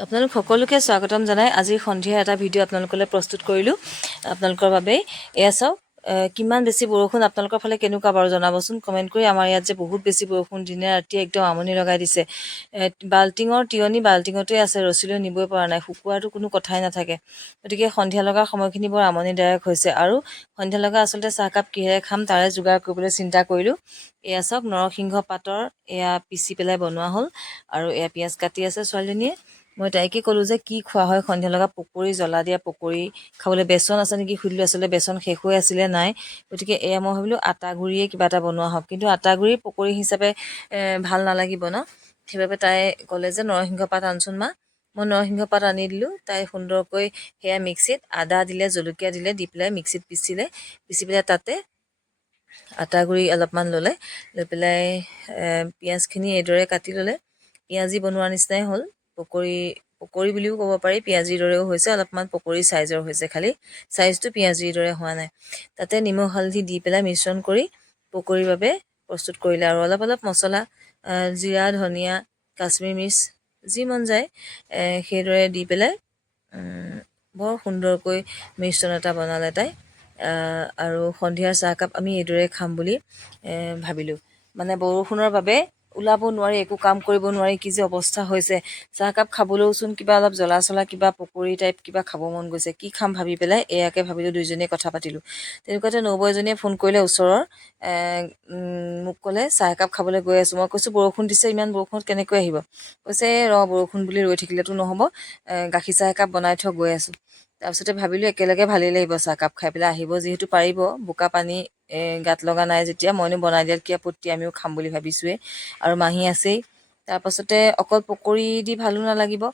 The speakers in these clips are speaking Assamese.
আপোনালোক সকলোকে স্বাগতম জনাই আজি সন্ধিয়া এটা ভিডিঅ' আপোনালোকলৈ প্ৰস্তুত কৰিলোঁ আপোনালোকৰ বাবে। এয়া চাওক কিমান বেছি বৰষুণ, আপোনালোকৰ ফালে কেনেকুৱা বাৰু জনাবচোন কমেণ্ট কৰি। আমাৰ ইয়াত যে বহুত বেছি বৰষুণ, দিনে ৰাতিয়ে একদম আমনি লগাই দিছে। বাল্টিঙৰ তিয়নি বাল্টিঙতে আছে, ৰছীলৈ নিবই পৰা নাই, শুকুৱাটো কোনো কথাই নাথাকে। গতিকে সন্ধিয়া লগা সময়খিনি বৰ আমনিদায়ক হৈছে। আৰু সন্ধিয়া লগা আচলতে চাহকাপ কিহেৰে খাম তাৰে যোগাৰ কৰিবলৈ চিন্তা কৰিলোঁ। এয়া চাওক নৰসিংহ পাতৰ এয়া পিচি পেলাই বনোৱা হ'ল, আৰু এয়া পিঁয়াজ কাটি আছে ছোৱালীজনীয়ে। মই তাইকে ক'লোঁ যে কি খোৱা হয় সন্ধিয়া লগা, পকৰি, জ্বলা দিয়া পকৰি খাবলৈ। বেচন আছে নেকি সুধিলোঁ, আচলতে বেচন শেষ হৈ আছিলে, নাই। গতিকে এয়া মই ভাবিলোঁ আটা গুৰিয়ে কিবা এটা বনোৱা হওক, কিন্তু আটা গুৰি পকৰি হিচাপে ভাল নালাগিব ন। সেইবাবে তাই ক'লে যে নৰসিংহ পাত আনচোন মা। মই নৰসিংহ পাত আনি দিলোঁ। তাই সুন্দৰকৈ সেয়া মিক্সিত আদা দিলে, জলকীয়া দিলে, দি পেলাই মিক্সিত পিচি পেলাই তাতে আটা গুৰি অলপমান ল'লে, লৈ পেলাই পিঁয়াজখিনি এইদৰে কাটি ল'লে। পিঁয়াজি বনোৱাৰ নিচিনাই হ'ল। পকৰি বুলিও ক'ব পাৰি, পিঁয়াজিৰ দৰেও হৈছে, অলপমান পকৰি চাইজৰ হৈছে, খালি চাইজটো পিঁয়াজিৰ দৰে হোৱা নাই। তাতে নিমখ হালধি দি পেলাই মিশ্ৰণ কৰি পকৰিৰ বাবে প্ৰস্তুত কৰিলে। আৰু অলপ অলপ মছলা, জিৰা, ধনিয়া, কাশ্মীৰ মিৰ্চ যি মন যায় সেইদৰে দি পেলাই বৰ সুন্দৰকৈ মিশ্ৰণ এটা বনালে তাই। আৰু সন্ধিয়াৰ চাহকাপ আমি এইদৰে খাম বুলি ভাবিলোঁ। মানে বৰষুণৰ বাবে ওলাব নোৱাৰি, একো কাম কৰিব নোৱাৰি, কি যে অৱস্থা হৈছে। চাহকাপ খাবলৈওচোন কিবা অলপ জ্বলা চলা কিবা পকৰি টাইপ কিবা খাব মন গৈছে। কি খাম ভাবি পেলাই এয়াকে ভাবিলোঁ, দুইজনীয়ে কথা পাতিলোঁ। তেনেকুৱাতে নবৌ এজনীয়ে ফোন কৰিলে ওচৰৰ, মোক ক'লে চাহ একাপ খাবলৈ গৈ আছোঁ। মই কৈছোঁ বৰষুণ দিছে, ইমান বৰষুণত কেনেকৈ আহিব? কৈছে বৰষুণ বুলি ৰৈ থাকিলেতো নহ'ব, গাখীৰ চাহ একাপ বনাই থৈ গৈ আছোঁ। তাৰপিছতে ভাবিলোঁ একেলগে ভালেই লাগিব চাহকাপ খাই পেলাই, আহিব যিহেতু পাৰিব, বোকা পানী গাত লগা নাই যেতিয়া, মইনো বনাই দিয়াত কি আপত্তি, আমিও খাম বুলি ভাবিছোঁৱেই। আৰু মাহী আছেই। তাৰপাছতে অকল পকৰি দি ভালো নালাগিব,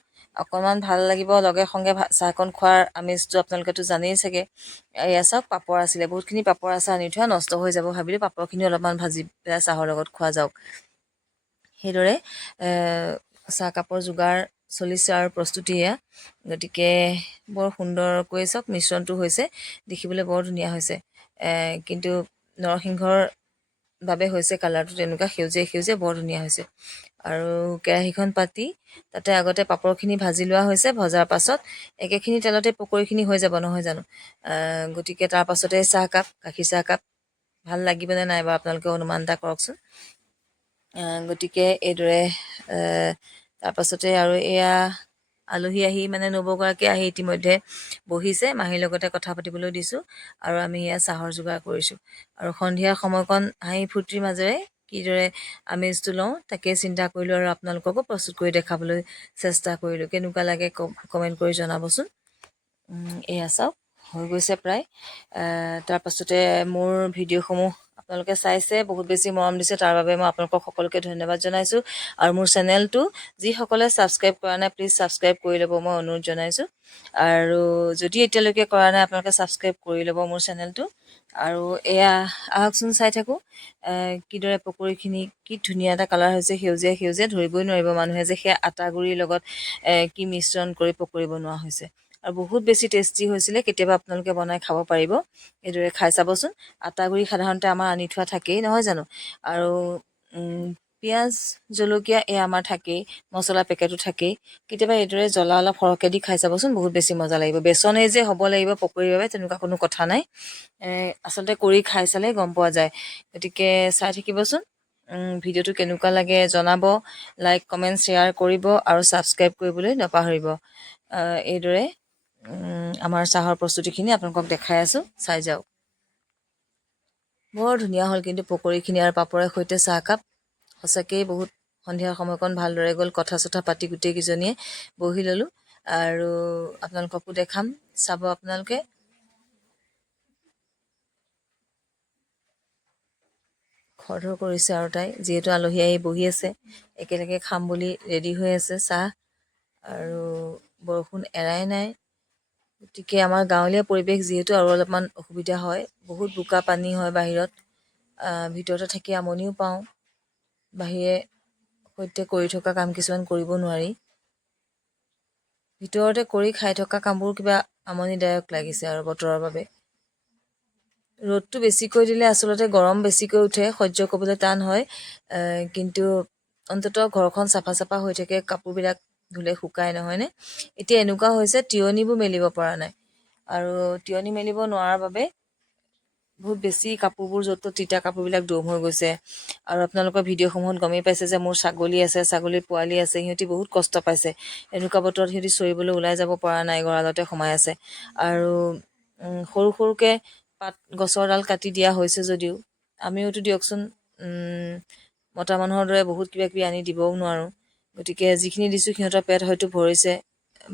অকণমান ভাল লাগিব লগে সংগে চাহকণ খোৱাৰ আমেজটো আপোনালোকেতো জানেই চাগে। এয়া চাওক পাপৰ আছিলে, বহুতখিনি পাপৰ আছে আনি থোৱা, নষ্ট হৈ যাব ভাবিলোঁ পাপৰখিনি অলপমান ভাজি পেলাই চাহৰ লগত খোৱা যাওক। সেইদৰে চাহকাপৰ যোগাৰ চলিছে আৰু প্ৰস্তুতি এয়া। গতিকে বৰ সুন্দৰকৈ চাওক মিশ্ৰণটো হৈছে, দেখিবলৈ বৰ ধুনীয়া হৈছে। কিন্তু নৰসিংহৰ বাবে হৈছে কালাৰটো তেনেকুৱা সেউজীয়া সেউজীয়া, বৰ ধুনীয়া হৈছে। আৰু কেৰাহীখন পাতি তাতে আগতে পাপৰখিনি ভাজি লোৱা হৈছে, ভজাৰ পাছত একেখিনি তেলতে পকৰিখিনি হৈ যাব নহয় জানো। গতিকে তাৰপাছতে চাহকাপ, গাখীৰ চাহকাপ ভাল লাগিবনে নাই বাৰু আপোনালোকে অনুমান এটা কৰকচোন। গতিকে এইদৰে তাৰপাছতে আৰু এয়া আলহী আহি, মানে নবৌগৰাকী আহি ইতিমধ্যে বহিছে, মাহীৰ লগতে কথা পাতিবলৈ দিছোঁ। আৰু আমি এয়া চাহৰ যোগাৰ কৰিছোঁ। আৰু সন্ধিয়াৰ সময়কণ হাঁহি ফূৰ্তিৰ মাজেৰে কিদৰে আমেজটো লওঁ তাকে চিন্তা কৰিলোঁ, আৰু আপোনালোককো প্ৰস্তুত কৰি দেখাবলৈ চেষ্টা কৰিলোঁ। কেনেকুৱা লাগে কমেণ্ট কৰি জনাবচোন। এয়া চাওক হৈ গৈছে প্ৰায়। তাৰপাছতে মোৰ ভিডিঅ'সমূহ আপোনালোকে চাইছে, বহুত বেছি মৰম দিছে, তাৰ বাবে মই আপোনালোকক সকলোকে ধন্যবাদ জনাইছোঁ। আৰু মোৰ চেনেলটো যিসকলে ছাবস্ক্ৰাইব কৰা নাই, প্লিজ ছাবস্ক্ৰাইব কৰি ল'ব মই অনুৰোধ জনাইছোঁ। আৰু যদি এতিয়ালৈকে কৰা নাই আপোনালোকে ছাবস্ক্ৰাইব কৰি ল'ব মোৰ চেনেলটো। আৰু এয়া আহকচোন চাই থাকোঁ কিদৰে পকৰিখিনি, কি ধুনীয়া এটা কালাৰ হৈছে, সেউজীয়া সেউজীয়া, ধৰিবই নোৱাৰিব মানুহে যে সেয়া আটা গুৰিৰ লগত কি মিশ্ৰণ কৰি পকৰি বনোৱা হৈছে। আৰু বহুত বেছি টেষ্টি হৈছিলে, কেতিয়াবা আপোনালোকে বনাই খাব পাৰিব, এইদৰে খাই চাবচোন। আটা গুৰি সাধাৰণতে আমাৰ আনি থোৱা থাকেই নহয় জানো। আৰু পিঁয়াজ, জলকীয়া এয়া আমাৰ থাকেই, মছলা পেকেটো থাকেই। কেতিয়াবা এইদৰে জ্বলা অলপ সৰহকৈ দি খাই চাবচোন, বহুত বেছি মজা লাগিব। বেচনেই যে হ'ব লাগিব পকৰিৰ বাবে তেনেকুৱা কোনো কথা নাই। আচলতে কৰি খাই চালে গম পোৱা যায়। গতিকে চাই থাকিবচোন। ভিডিঅ'টো কেনেকুৱা লাগে জনাব, লাইক কমেণ্ট শ্বেয়াৰ কৰিব, আৰু ছাবস্ক্ৰাইব কৰিবলৈ নাপাহৰিব। এইদৰে আমাৰ চাহৰ প্ৰস্তুতিখিনি আপোনালোকক দেখাই আছোঁ, চাই যাওক। বৰ ধুনীয়া হ'ল কিন্তু পকৰিখিনি আৰু পাপৰৰ সৈতে চাহকাপ। সঁচাকেই বহুত সন্ধিয়া সময়কণ ভালদৰে গ'ল, কথা চথা পাতি গোটেইকেইজনীয়ে বহি ল'লোঁ। আৰু আপোনালোককো দেখাম, চাব আপোনালোকে। খৰধৰ কৰিছে আৰু তাই, যিহেতু আলহী আহি বহি আছে, একেলগে খাম বুলি ৰেডি হৈ আছে চাহ। আৰু বৰষুণ এৰাই নাই। গতিকে আমাৰ গাঁৱলীয়া পৰিৱেশ যিহেতু আৰু অলপমান অসুবিধা হয়, বহুত বোকা পানী হয় বাহিৰত। ভিতৰতে থাকি আমনিও পাওঁ, বাহিৰে সৈতে কৰি থকা কাম কিছুমান কৰিব নোৱাৰি। ভিতৰতে কৰি খাই থকা কামবোৰ কিবা আমনিদায়ক লাগিছে আৰু বতৰৰ বাবে। ৰ'দটো বেছিকৈ দিলে আচলতে গৰম বেছিকৈ উঠে, সহ্য কৰিবলৈ টান হয়। কিন্তু অন্ততঃ ঘৰখন চাফা চাফা হৈ থাকে, কাপোৰবিলাক ধুলে শুকাই নহয়নে। এতিয়া এনেকুৱা হৈছে তিয়নিবোৰ মেলিব পৰা নাই, আৰু তিয়নি মেলিব নোৱাৰাৰ বাবে বহুত বেছি কাপোৰবোৰ য'ত ত'ত তিতা কাপোৰবিলাক দম হৈ গৈছে। আৰু আপোনালোকৰ ভিডিঅ'সমূহত গমেই পাইছে যে মোৰ ছাগলী আছে, ছাগলীৰ পোৱালি আছে, সিহঁতি বহুত কষ্ট পাইছে। এনেকুৱা বতৰত সিহঁতি চৰিবলৈ ওলাই যাব পৰা নাই, গঁৰালতে সোমাই আছে। আৰু সৰু সৰুকৈ পাত গছৰ ডাল কাটি দিয়া হৈছে যদিও আমিওতো দিয়কচোন মতা মানুহৰ দৰে বহুত কিবা কিবি আনি দিবও নোৱাৰোঁ। গতিকে যিখিনি দিছোঁ সিহঁতৰ পেট হয়তো ভৰিছে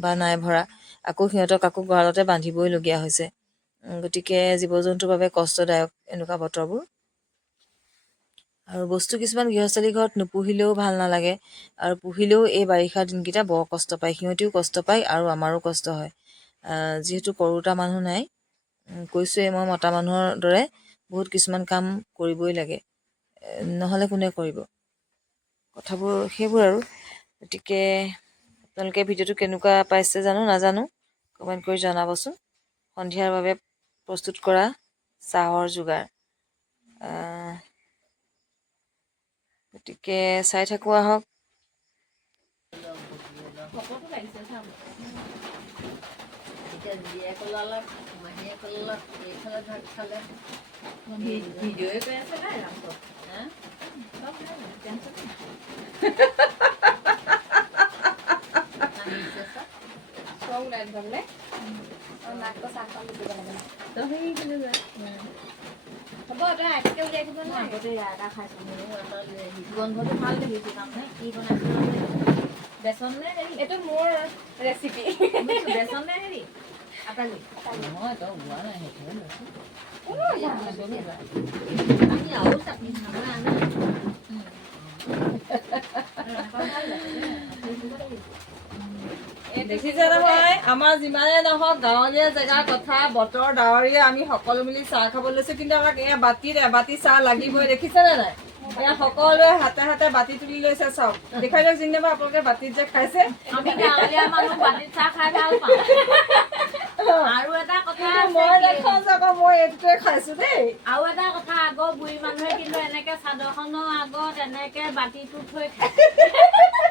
বা নাই ভৰা, আকৌ সিহঁতক আকৌ গঁৰালতে বান্ধিবইলগীয়া হৈছে। গতিকে জীৱ জন্তুৰ বাবে কষ্টদায়ক এনেকুৱা বতৰবোৰ। আৰু বস্তু কিছুমান গৃহস্থালী ঘৰত নুপুহিলেও ভাল নালাগে, আৰু পুহিলেও এই বাৰিষা দিনকেইটা বৰ কষ্ট পায়, সিহঁতিও কষ্ট পায় আৰু আমাৰো কষ্ট হয়। যিহেতু কৰোতা মানুহ নাই, কৈছোঁৱেই মই মতা মানুহৰ দৰে বহুত কিছুমান কাম কৰিবই লাগে, নহ'লে কোনে কৰিব। কথাবোৰ সেইবোৰ আৰু। গতিকে আপোনালোকে ভিডিঅ'টো কেনেকুৱা পাইছে নাজানো, কমেণ্ট কৰি জনাবচোন। সন্ধিয়াৰ বাবে প্ৰস্তুত কৰা চাহৰ যোগাৰ। গতিকে চাই থাকোঁ আহক। ভিডিঅ'ই কৈ আছে নাই ৰামচত হ'ব তই আগতে উলিয়াই দিব নহয়। আগতে এটা খাইছোঁ গন্ধটো ভাল দেখিছোঁ তাৰমানে কি বনাইছোঁ বেচন নে হেৰি? এইটো মোৰ ৰেচিপি। বেচন নে হেৰি? আটালি নহয়, তই ওলোৱা নাই সেইটোহে লৈছোঁ। আমি আৰু চাটনি বনাবলৈ আনে দেখিছে নহয়, আমাৰ যিমানে নহওক গাঁৱলীয়া জেগাৰ কথা, বতৰ ডাৱৰীয়া, আমি সকলো মিলি চাহ খাব লৈছো, কিন্তু আমাক এয়া বাতি চাহ লাগিবই। দেখিছেনে নাই? এয়া সকলোৱে হাতে হাতে বাতি তুলি লৈছে। চাওক, দেখাই দিয়ক যেনিবা আপোনালোকে বাতিত যে খাইছে। আমি গাঁৱলীয়া মানুহ বাতিত চাহ খাই ভাল পাওঁ। আৰু এটা কথা মই দেখাওঁ যে আকৌ মই এইটোৱে খাইছো দেই। আৰু এটা কথা, আগৰ বুঢ়ী মানুহে কিন্তু এনেকে চাদৰখনৰ আগত এনেকে বাতিটো থৈ খায়,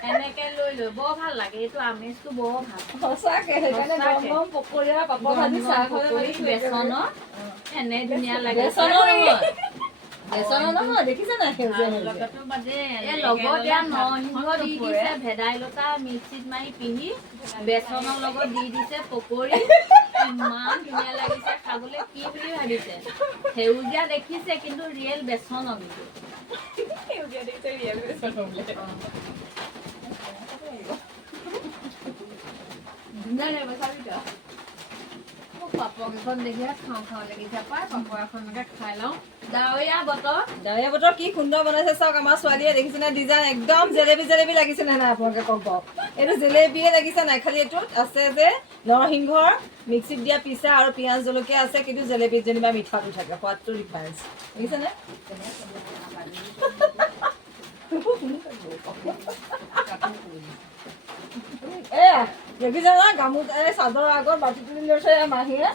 এনেকে লৈ লৈ বৰ ভাল লাগে। এইটো আমেজটো বৰ ভাল সঁচাকে। সেইকাৰণে গৰম গৰম পকৰীয়া পাপৰ ভাজি চাহ বেচনৰ এনে ধুনীয়া লাগে। বেচনৰ নহয়, দেখিছে নাই? লগতো বাদে লগত এয়া নৰসিংহ দি দিছে, ভেদাইলতা মিক্সিত মাৰি পিহি বেচনৰ লগত দি দিছে পকৰী। ইমান ধুনীয়া লাগিছে খাবলৈ। কি বুলি ভাবিছে? সেউজীয়া দেখিছে কিন্তু ৰিয়েল বেচনৰ কিন্তু সেউজীয়া দেখিছে ৰিয়েল বেচনৰ বোলে। ধুনীয়া লাগিব চাবি তই। মোক পাপৰ কেইখন দেখিয়ে খাওঁ খাওঁ লাগিছে পাই। পাপৰ এখনকে খাই লওঁ। ডাৱৰীয়া বতৰ কি সুন্দৰ বনাইছে চাওক আমাৰ ছোৱালীয়ে। দেখিছে নাই ডিজাইন? একদম জেলেবি জেলেবি লাগিছে নে নাই আপোনালোকে কওক। এইটো জেলেবিয়ে লাগিছে নাই? খালি এইটোত আছে যে নৰসিংহৰ মিক্সিত দিয়া পিছা আৰু পিঁয়াজ জলকীয়া আছে, কিন্তু জেলেবিত যেনিবা মিঠাটো থাকে, সোৱাদটো ডিফাৰেঞ্চ। দেখিছে নে? এয়া দেখিছে না? গামোচা চাদৰ আগত বাতি তুলি লৈছে মাহীয়ে।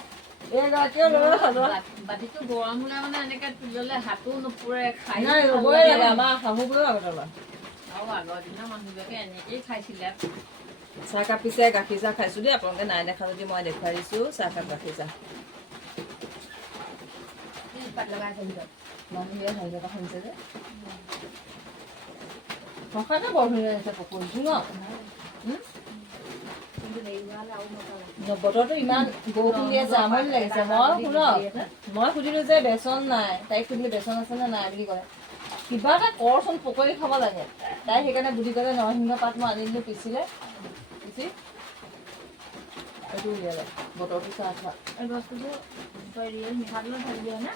এইগৰাকীও লৈ চাদৰ। বাতিটো গৰম হ'লে মানে এনেকে তুলিলে হাতো নুপুৰে, খাই নাই ৰ'বই লাগে। আমাৰ শাহুবোৰেও আগতে লয়। আৰু আগৰ দিনৰ মানুহবিলাকে এনেকেই খাইছিলে। চাহকাপ পিছে গাখীৰ চাহ খাইছোঁ দেই। আপোনালোকে নাই দেখা যদি মই দেখুৱাই দিছোঁ চাহকাপ গাখীৰ চাহ। মানুহে হাঁহি থকা শুনিছে যে সঁচাকে বৰ ধুনীয়া লাগিছে পকৰীটো ন? বতৰটো ইমান বৰষুণ দি আছে, আমনি লাগিছে। মই সুধিলো যে বেচন নাই, তাইক সুধিলো বেচন আছে নে নাই বুলি ক'লে। কিবা এটা কৰচোন, পকৰী খাব লাগে। তাই সেইকাৰণে বুদ্ধি ক'লে নৰসিংহ পাত মই আনি দিলো পিচিলে, পিচি এইটো উলিয়ালে। বতৰটো চাহ খোৱা এই বস্তুটো ৰিয়েল মিঠাতেলত ঢালি দিয়ে নে?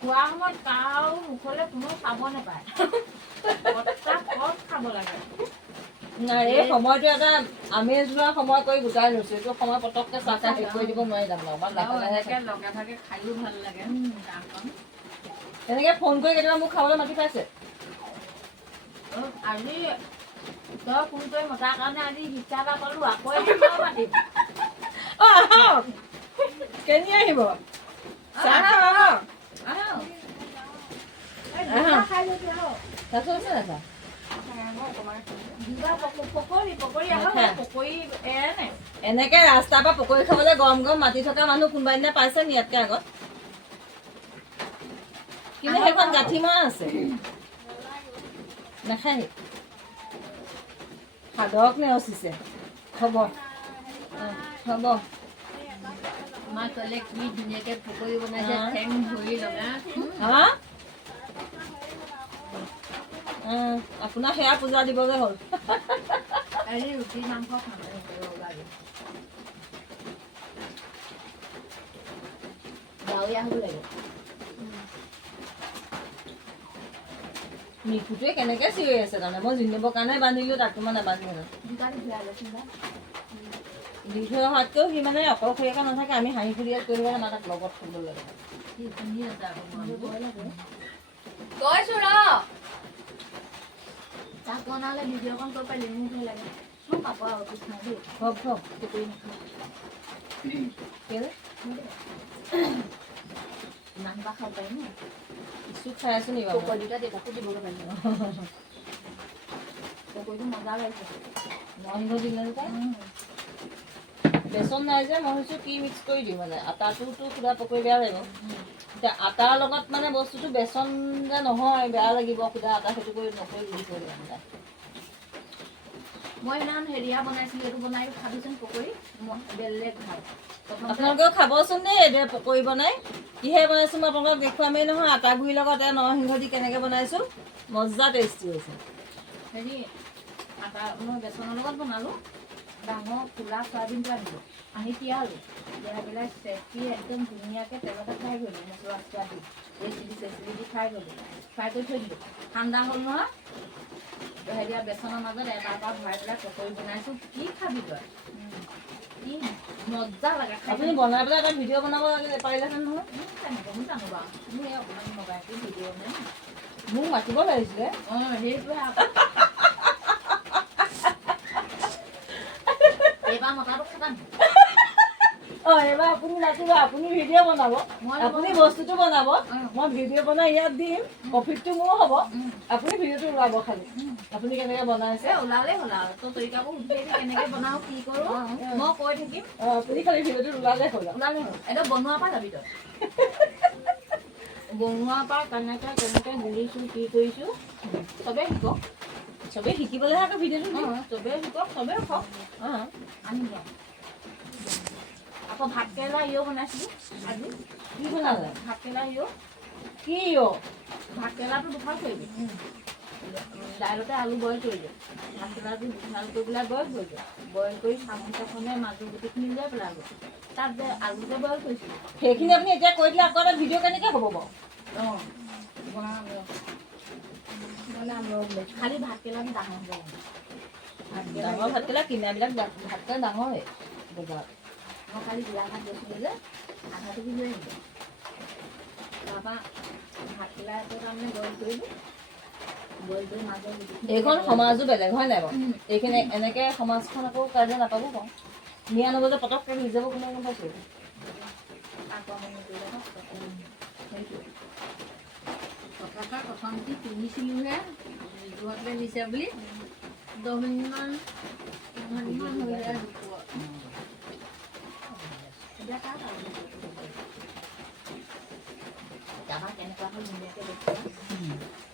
খোৱা সময়ত কাৰো মুখলৈ কোনো চাব নাপায়। খাব লাগে। নাই, এই সময়টো এটা আমেজ লোৱা সময় কৰি গোটাই লৈছো। এইটো সময় পটককে চাহ চাহ শেষ কৰি দিব নোৱাৰি তাৰমানে। লগে ভাগে খায়ো ভাল লাগে। তেনেকে ফোন কৰি কেতিয়াবা মোক খাবলৈ মাতি পাইছে। আজি তই ফোন কৰি মতাৰ কাৰণে আজি শিক্ষা এটা পালো। আকৌ এদিন তই মাতিম। আহক, কেনি আহিব? চাহ খাম আহক। খাই লৈছে আৰু তাৰপিছত আছে নাছা পকৰি আকৌ পকৰি এৰে নাই এনেকে ৰাস্তাৰ পৰা পকৰি খাবলৈ গৰম গৰম মাতি থকা মানুহ কোনোবা দিনা পাইছে নি ইয়াতকে আগত কিন্তু সেইখন গাঁঠি মৰা আছে নাখায় সাধক নেওচিছে হ'ব হ'ব আমাৰ ছোৱালীয়ে কি ধুনীয়াকে পকৰি বনাইছে ঠেং ভৰি লগা হা আপোনাৰ সেয়া পূজা দিবগৈ হ'ল আজি ৰুটি মাংস খাম গাঁৱলীয়া হ'ব লাগে মিঠুটোৱে কেনেকে চিঞৰি আছে তাৰমানে মই জিনিবৰ কাৰণে বান্ধিলো তাক তোমাৰ নাবান্ধিলো দি থৈ অহাতকৈও সি মানে অকলশৰীয়াকৈ নাথাকে আমি হাঁহি ফুৰিয়াত কৰি পেলাই আমাৰ তাক লগত থ'ব লাগে গৈছো ৰ তাক বনালে ভিডিঅ' অকণ কৰিব পাৰিলে মোক ভাল লাগে মই পাব আৰু কিছুমান দেই খব খব পকৰি নাখাওঁ কেলে ইমান বা খাব পাৰিম ন কিছু খাই আছো নি বাৰু পকৰি দুটা দেউতাকো দিবলৈ পাৰিম পকৰিটো মজা লাগিছে নৰসিংহ দিলে যে তাই বেচন নাই যে মই ভাবিছোঁ কি মিক্স কৰি দিওঁ মানে আটাটোতো সুদা পকৰি বেয়া লাগিব এতিয়া আটাৰ লগত মানে বস্তুটো বেচন যে নহয় বেয়া লাগিব সুদা আটা সেইটো কৰি নকৰি গুড়ি কৰি দিওঁ মানে মই ইমান হেৰিয়া বনাইছিলোঁ এইটো বনাই খাবিচোন পকৰি বেলেগ ভাল আপোনালোকেও খাবচোন দেই এতিয়া পকৰি বনাই কিহে বনাইছোঁ মই আপোনালোকক দেখুৱামেই নহয় আটা গুড়িৰ লগত নৰসিংহ দি কেনেকৈ বনাইছোঁ মজা টেষ্টি হৈছে হেৰি আটা মই বেচনৰ লগত বনালোঁ ডাঙৰ কোলা চয়াবিনটো আনিলোঁ আনি তিয়ালোঁ তিয়াই পেলাই চেকি একদম ধুনীয়াকৈ তেলতে ফ্ৰাই কৰিলোঁ মছলা চছলা দি ৰেচিপি চেচিপি দি ফ্ৰাই কৰিলোঁ ফ্ৰাই কৰি থৈ দিলোঁ ঠাণ্ডা হ'ল নহয় হেৰিয়া বেচনৰ মাজত এটা ভৰাই পেলাই পকৰি বনাইছোঁ কি খাবি তই কি মজা লাগে খাই আপুনি বনাই পেলাই এটা ভিডিঅ' বনাব পাৰিলেহেঁতেন নহয় জানো বাৰু মোৰ এই অকণমান মোবাইলটো ভিডিঅ' নাই মোক মাতিব লাগিছিলে অঁ সেইটোৱে আকৌ এইবাৰ মতাটো খাটাম অঁ এইবাৰ আপুনি মাতিব আপুনি ভিডিঅ' বনাব আপুনি বস্তুটো বনাব মই ভিডিঅ' বনাই ইয়াত দিম প্ৰফিটটো মোৰ হ'ব আপুনি ভিডিঅ'টো ওলাব খালি আপুনি কেনেকৈ বনাইছে ওলালেই হ'ল আৰু তই তৰিকাবোৰ সুধি কেনেকৈ বনাওঁ কি কৰোঁ মই কৈ থাকিম অঁ আপুনি খালি ভিডিঅ'টো ওলালে হ'ল ওলালে হ'ল এইটো বনোৱাৰ পৰা যাবি তই বনোৱাৰ পৰা কেনেকৈ গুলিছোঁ কি কৰিছোঁ চবেই শিকক চবেই শিকিবলৈহে আকৌ ভিডিঅ'টো দিম চবেই শিকক চবেই খাওক অঁ আনিব আকৌ ভাত কেৰেলা ইও বনাইছিলোঁ আজি কি বনালে ভাত কেৰেলা ইও কি ভাত কেৰেলাটো দুফাল কৰিবি দাইলতে আলু বইল কৰিলোঁ ভাত কেৰেলাটো দুফাল কৰি পেলাই বইল কৰি চামুচ এখনে মাজৰ গুটিখিনি লৈ পেলালোঁ তাত যে আলু যে বইল কৰিছিলোঁ সেইখিনি আপুনি এতিয়া কৈ দিলে আকৌ এটা ভিডিঅ' কেনেকৈ হ'ব বাৰু অঁ বনাম খালি ভাত কেৰেলাটো ডাঙৰ হ'ব ডাঙৰ ভাতকেৰেলা কিনাবিলাক ভাতকেৰেলা ডাঙৰে বজাৰত মই খালি গোলাঘাট গৈছিলোঁ যে আধাটো লৈ আহিলোঁ তাৰপৰা ভাত কেৰেলাটো তাৰমানে বইল কৰিলোঁ বইল কৰি মাজৰ এইখন সমাজো বেলেগ হয় নাই বাৰু এইখিনি এনেকৈ সমাজখন আকৌ কাইলৈ নাপাব বাৰু নিয়া নগ'লে পটককৈ হৈ যাব কোনে গম পাইছোঁ আক্ৰমণ কৰিলে সেইটোৱে টকা প্ৰথমটি কিনিছিলোঁহে যোৰহাটলৈ নিছে বুলি 10 মিনিটমান হৈ যায় এতিয়া কাক তাৰপৰা কেনেকুৱা হ'ল ধুনীয়াকৈ দেখুৱা